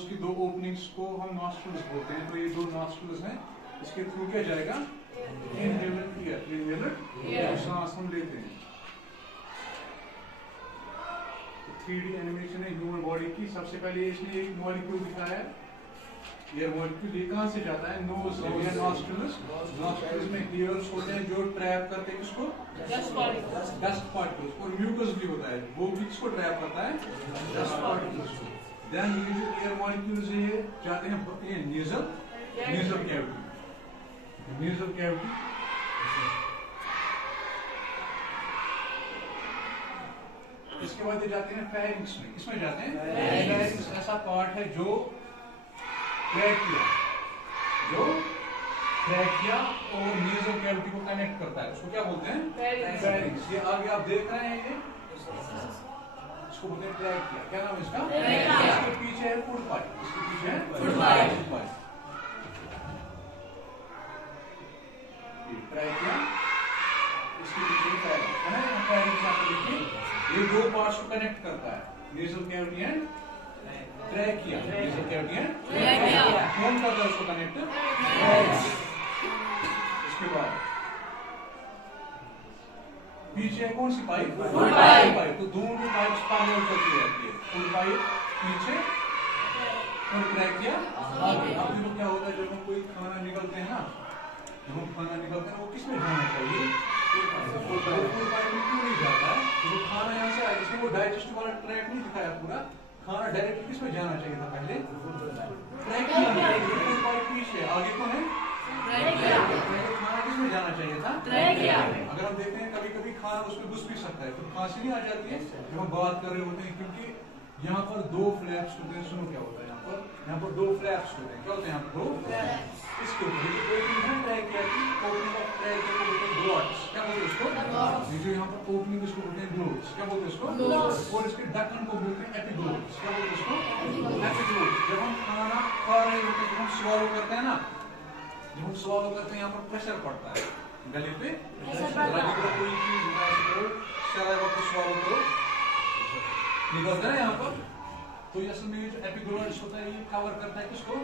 Knows की दो openings को हम नॉस्ट्रल्स बोलते हैं। तो ये दो नॉस्ट्रल्स हैं, इसके थ्रू क्या जाएगा? इनहेलर ईयर, सांस हम लेते हैं। 3D एनिमेशन है ह्यूमन बॉडी की। सबसे पहले इसने एक मॉलिक्यूल दिखाया है, एयर मॉलिक्यूल। ये कहां से जाता है? नोज या नॉस्ट्रल्स। नॉस्ट्रल्स में एयर्स होते हैं जो ट्रैप करते हैं किसको? Dust particles. और म्यूकस भी होता है, वो भी किसको ट्रैप करता है? डस्ट पार्टिकल्स को। देन ये जो एयर मॉलिक्यूल्स है ये जाते हैं नेजल कैविटी। नेजल कैविटी इसके बाद ये जाते हैं फेरिंक्स में। किसमें जाते हैं? फेरिंक्स ऐसा पार्ट है जो ट्रैकिया और नेजल कैविटी को कनेक्ट करता है, उसको क्या बोलते हैं? फेरिंक्स। ये आगे आप देख रहे हैं, ये इसको बोलते हैं ट्रैकिया। क्या नाम है इसका? इसके पीछे है फूड पाइप। इसके पीछे है फूड पाइप। ट्रैकिया, इसके पीछे फेरिंक्स है ना। फेरिंक्स आप देखिए, ये दो पार्ट्स को कनेक्ट करता है, nasal cavity and trachea. Nasal cavity and trachea कौन करता है उसको कनेक्ट? इसके बाद पीछे है कौन सी पाइप? Food pipe. तो दोनों पाइप्स पैरेलल चलती रहती है, फूड पाइप पीछे और ट्रैकिया आगे। अब देखो क्या होता है, जब हम कोई खाना निकलते हैं ना, वो किसमें जाना चाहिए? फूड पाइप में क्यों नहीं जाता है? तो खाना यहाँ से आया, इसलिए वो डाइजेस्टिव वाला ट्रैक नहीं दिखाया पूरा। खाना डायरेक्ट किसमें जाना चाहिए था? पहले ट्रैकिया में। फूड पाइप पीछे, आगे कौन है? खाना किसमें जाना चाहिए था? ट्रैकिया में। अगर हम देखते हैं कभी कभी खाना उसमें घुस भी सकता है, तो खांसी नहीं आ जाती है जब हम बात कर रहे होते हैं, क्योंकि यहाँ पर दो फ्लैप्स होते हैं। सुनो क्या होता है यहाँ पर दो फ्लैप्स होते हैं। क्या होते हैं यहाँ पर? दो। इसके ऊपर ओपनिंग है ट्रैकिया की, ओपनिंग ऑफ ट्रैकिया को बोलते हैं ग्लॉट्स। क्या बोलते हैं उसको? ये जो यहाँ पर ओपनिंग इसको बोलते हैं ग्लोट्स। क्या बोलते हैं इसको? और इसके ढक्कन को बोलते हैं एपिग्लोट्स। क्या बोलते हैं इसको? एपिग्लोट्स। जब हम खाना खा रहे होते हैं, जब हम स्वॉलो करते हैं ना, जब हम स्वॉलो करते हैं यहाँ पर प्रेशर पड़ता है गले पे। कोई चीज सलाइवा को स्वॉलो करो, निकलता है यहाँ पर। तो असल में जो एपिग्लोट्स होता है ये कवर करता है किसको?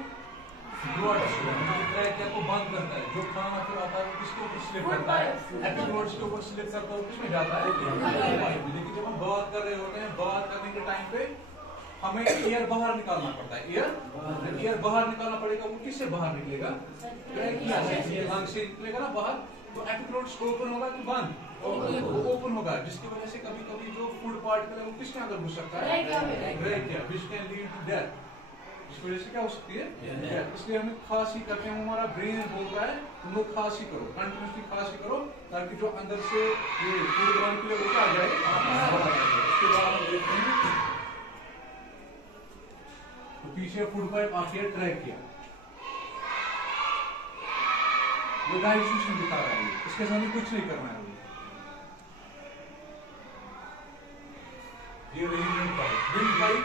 ग्लोट्स को। ट्रैकिया को बंद करता है। जो खाना फिर आता है किसके ऊपर स्लिप करता है? एपिग्लोट्स के ऊपर स्लिप करता है, किसमें जाता है? लेकिन जब हम बात कर रहे होते हैं, बात करने के टाइम पे हमें एयर बाहर निकालना पड़ता है। एयर बाहर निकालना पड़ेगा। वो किससे बाहर निकलेगा? ट्रैकिया से, लंग से निकलेगा ना बाहर। तो एपिग्लोट्स ओपन होगा कि बंद? वो ओपन होगा, जिसकी वजह से कभी कभी जो फूड पार्टिकल है वो किसके अंदर घुस सकता है? Trachea, which can lead to death. इस वजह से क्या हो सकती है? इसलिए हमें खांसी करते हैं, हमारा ब्रेन बोलता है तुम लोग खांसी करो, कंटिन्यूसली खांसी करो, ताकि जो अंदर से ये फूड मॉलिक्यूल वो क्या आ जाए? उसके बाद हम देखते हैं तो पीछे फूड पाइप आती है ट्रैकिया। वो डाइजेशन दिखा रहा है, इसके सामने कुछ नहीं करना है। ये विंड पाइप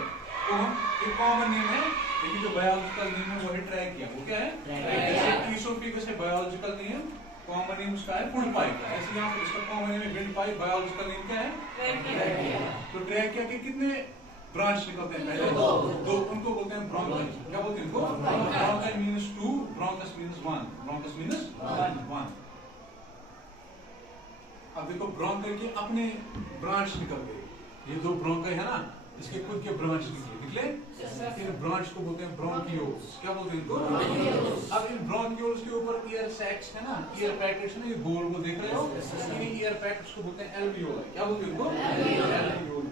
को हम एक कॉमन नेम है, लेकिन जो बायोलॉजिकल नेम है वो है ट्रैकिया। वो क्या है? जैसे ईसोफेगस है बायोलॉजिकल नेम, कॉमन नेम उसका है फूड पाइप। ऐसे यहाँ इसका कॉमन नेम है विंड पाइप, बायोलॉजिकल नेम क्या है? ट्रैकिया। तो ट्रैकिया के कितने ब्रांच निकलते हैं? पहले दो। उनको बोलते हैं ब्रोंकस। क्या बोलते हैं इनको? Bronchus means 2, bronchus means 1। Bronchus means 1। अब देखो ब्रोंकस के अपने ब्रांच निकल गए। ये दो ब्रोंकस है ना, इसके खुद के ब्रांच निकले। इन ब्रांच को बोलते हैं ब्रोंकियोल्स। क्या बोलते हैं इनको? अब इन ब्रोंकियोल्स के ऊपर ईयर सैक्स है ना, ईयर पैकेट्स ना, ये गोल को देख रहे हो, इन ईयर पैकेट्स को बोलते हैं एल्वियोल। क्या बोलते हैं इनको? एल्वियोल।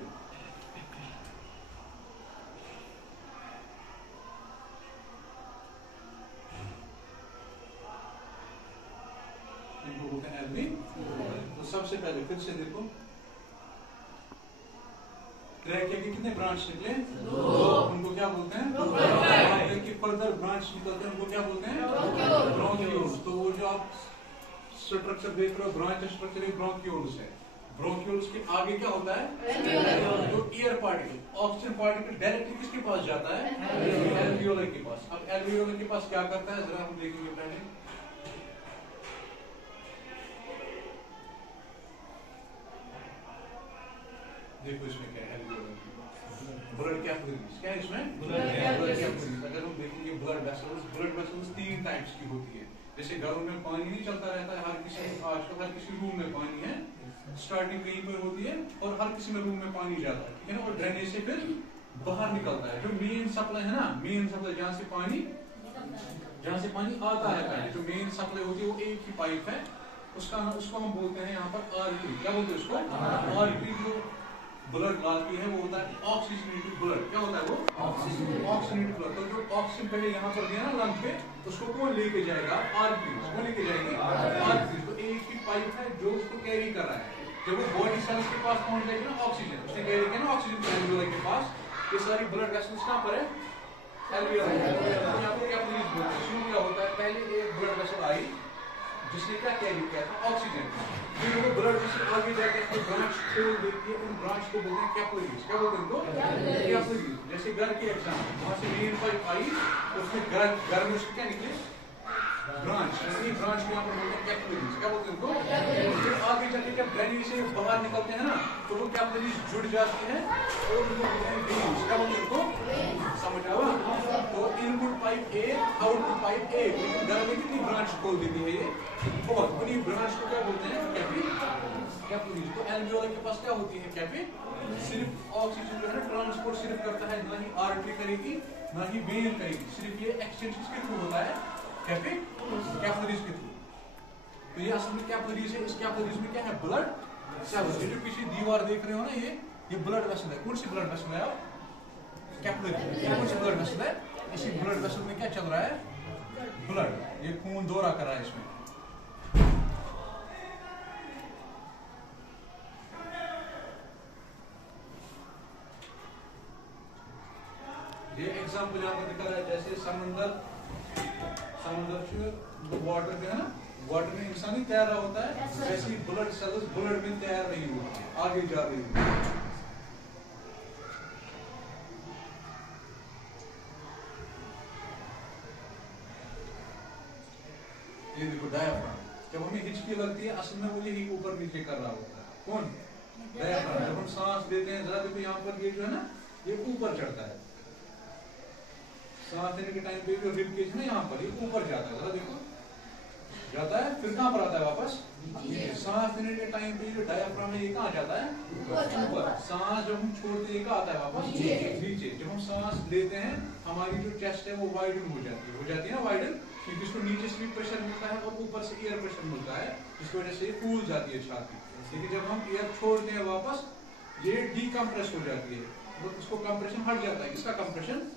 इनको बोलते हैं एल्वियोल। तो सबसे पहले फिर से देखो, ट्रैकिया के कितने ब्रांच निकले? दो। उनको क्या बोलते हैं? ब्रोंकियोल के फर्दर ब्रांच निकलते हैं, उनको क्या बोलते हैं? ब्रोंकियोल्स। तो वो जो आप स्ट्रक्चर देख रहे हो, ब्रांच स्ट्रक्चर है, ब्रोंकियोल्स है। ब्रोंकियोल्स के आगे क्या होता है? जो air particle, oxygen particle directly किसके पास जाता है? एल्वियोल के पास। अब एल्वियोल के पास क्या करता है जरा हम देखेंगे पहले। देखो इसमें क्या है, ब्लड कैपिलरीज। क्या है इसमें? Blood capillaries. अगर हम देखेंगे ब्लड वेसल्स 3 टाइप्स की होती है। जैसे घरों में पानी नहीं चलता रहता है, आजकल हर किसी रूम में पानी है, स्टार्टिंग कहीं पर होती है और हर किसी में रूम में पानी जाता है, ठीक है ना, और ड्रेनेज से फिर बाहर निकलता है। जो मेन सप्लाई है ना, मेन सप्लाई जहाँ से पानी आता है, पहले जो मेन सप्लाई होती है वो एक ही पाइप है, उसको हम बोलते हैं यहाँ पर आर्टरी। क्या बोलते हैं उसको? आर्टरी। जो ब्लड लाती है वो होता है ऑक्सीजनेटेड ब्लड। क्या होता है वो? Oxygenated blood. तो जो ऑक्सीजन पहले यहाँ पर गया ना लंग पे, उसको कौन लेके जाएगा? आर्टरी। कौन लेके जाएगी? आर्टरी। तो एक ही पाइप है जो उसको कैरी कर रहा है। जब वो बॉडी सेल्स के पास पहुंच जाएगी ना ऑक्सीजन, उसने कैरी किया ना ऑक्सीजन एल्वियोलाई के पास, ये सारी ब्लड वेसल्स कहाँ पर है? एल्वियोलाई। यहाँ पर क्या क्या होता है? पहले एक ब्लड वेसल आई जिसने क्या कैरी किया था? ऑक्सीजन। फिर वो ब्लड वेसल आगे जाकर के ब्रांच खोल देती है, उन ब्रांच को बोलते हैं कैपिलरीज। क्या बोलते हैं उनको? कैपिलरीज। जैसे घर के एग्जाम, वहां से मेन पाइप आई, उसमें घर में उसके क्या निकले? ब्रांच। इसी ब्रांच को यहाँ पर बोलते हैं कैपिलरीज। क्या बोलते हैं उनको? फिर आगे जाके जब ड्रेनेज से बाहर निकलते हैं ना, तो वो कैपिलरीज जुड़ जाती है और उनको बोलते हैं वेन्स। क्या बोलते हैं उनको? समझ आवा? तो इनपुट पाइप ए, आउटपुट पाइप ए। लेकिन घर में कितनी ब्रांच खोल देती है ये? बहुत बड़ी ब्रांच को क्या बोलते हैं? कैपिलरीज। तो एल्वियोलाई के पास क्या होती है? कैपिलरी। सिर्फ ऑक्सीजन जो है ट्रांसपोर्ट सिर्फ करता है, ना ही आर्टरी करेगी ना ही वेन करेगी, सिर्फ ये एक्सचेंज किसके थ्रू होता है? कैपिलरीज के थ्रू। तो ये असल में कैपिलरीज है। इस कैपिलरीज में क्या है? Blood cells. जो पीछे दीवार देख रहे हो ना, ये ब्लड वेसल है। कौन सी ब्लड वेसल है? कैपिलरी। कौन सी ब्लड वेसल है? इसी ब्लड वेसल में क्या चल रहा है? ब्लड। ये खून दौरा कर रहा है इसमें। ये एग्जांपल यहाँ पर दिखा रहा है, जैसे समुंदर वाटर में है ना, वाटर में इंसान ही तैयार होता है, वैसे ही ब्लड सेल्स ब्लड में तैयार नहीं होती, आगे जा रही है। ये देखो डायाफ्राम। जब हमें हिचकी लगती है, असल में वो यही ऊपर नीचे कर रहा होता है। कौन? डायाफ्राम। जब हम सांस लेते हैं, जरा देखो यहाँ पर ये जो है ना, ये ऊपर चढ़ता है। सांस लेने के टाइम पे जो रिब केज है ना, यहाँ पर ये ऊपर जाता है, जरा देखो जाता है, फिर कहाँ पर आता है वापस? सांस लेने के टाइम पे जो डायाफ्राम है ये कहाँ जाता है? ऊपर। सांस जब हम छोड़ते हैं कहाँ आता है वापस? नीचे। जब हम सांस लेते हैं, हमारी जो चेस्ट है वो वाइडन हो जाती है ना, वाइडन, क्योंकि इसको नीचे से भी प्रेशर मिलता है और ऊपर से एयर प्रेशर मिलता है, जिसकी वजह से ये फूल जाती है छाती। लेकिन जब हम एयर छोड़ते हैं वापस, ये डीकम्प्रेस हो जाती है, तो इसको कंप्रेशन हट जाता है। किसका कंप्रेशन?